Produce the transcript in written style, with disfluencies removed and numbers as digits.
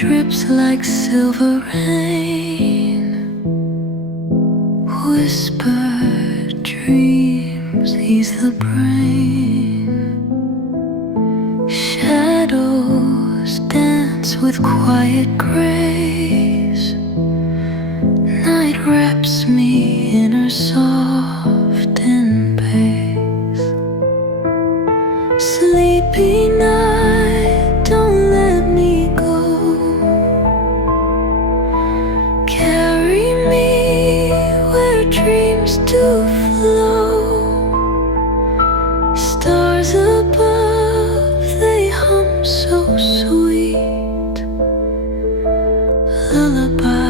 drips like silver rain. Whispered dreams ease the brain. Shadows dance with quiet grace. Night wraps me in her soft embrace. Sleepy night, don't let me go. Carry me where dreams do flow. Stars above, they hum so sweet. Lullaby